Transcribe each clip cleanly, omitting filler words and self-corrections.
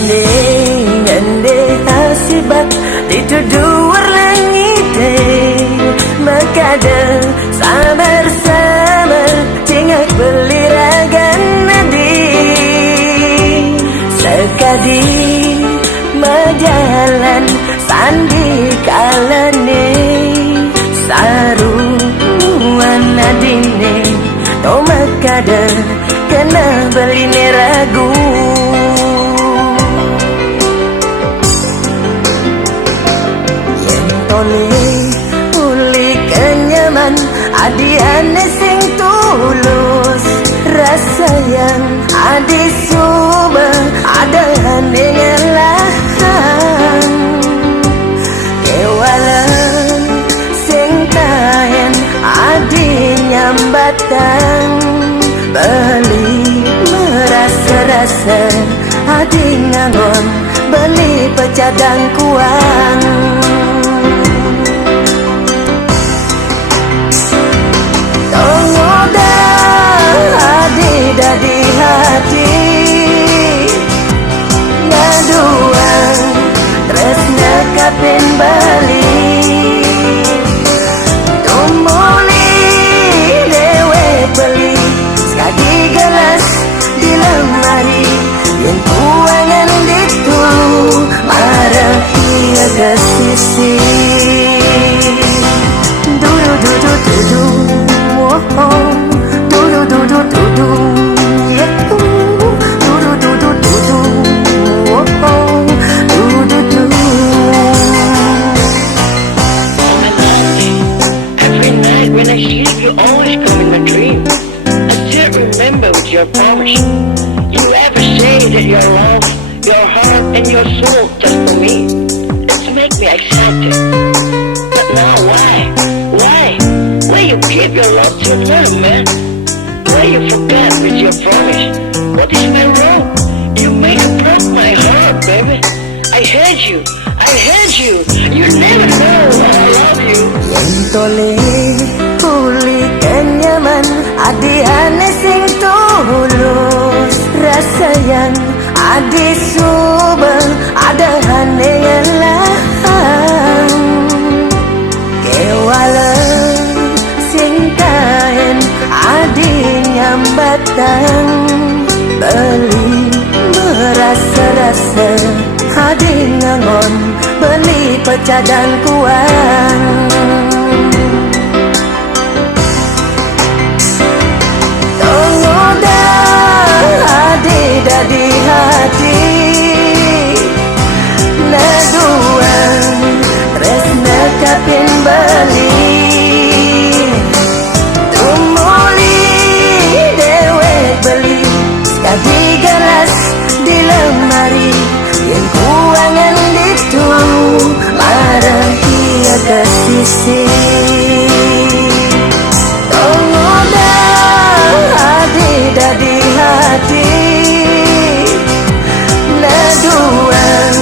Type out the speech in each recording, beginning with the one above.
Ande ngande asibat dituduh langit makada sama-sama tinggal beliragan nadi sekadi majalan sandi kalane saruan nadine to makada kena beline ragu yen tole uli kenyaman adiane sing tulus rasa yang adi suba ada ngelahan kewalan sing tahen adi nyambatan beli merasa-rasa adi ngangon beli pecadang kuang tongoda adi dadi hati ngaduang tresna kapin bali tumuli dewe beli sekali gelas di lemari yang kuangan itu marah ia ke sisi dudu dudu dudu oh oh dudu dudu dudu yeah dudu dudu dudu oh oh dudu dudu. Every night when I sleep, you always come in a dream. I still remember with your promise. You ever say that your love, your heart, and your soul just for me. It's make me excited. But now why? Why you keep your love to them, man? Why you forget with your promise? What is my wrong? You make it broke my heart, baby. I hate you. You never know that I love you. Yen tole uli kenyaman adi ane sing tulus rasa yang adi subeng ada ane ngelahan kewalan sing kaen adi nyambatan beli merasa-rasa adi ngangon beli pecadang kuang tongoda adi dadi hati naduang tresna kapin bali tumuli dewe beli sekali gelas di lemari yang kuangan itu marah ia ke sisi tongoda adi dadi hati naduang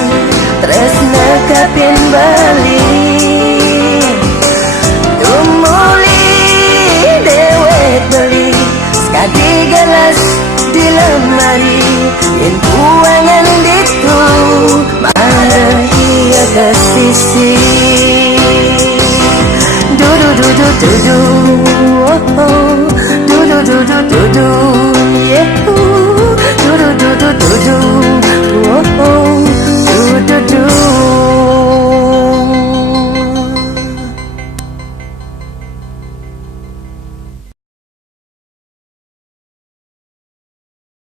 tresna kapin bali tumuli dewe beli sekali gelas di lemari yang kuangan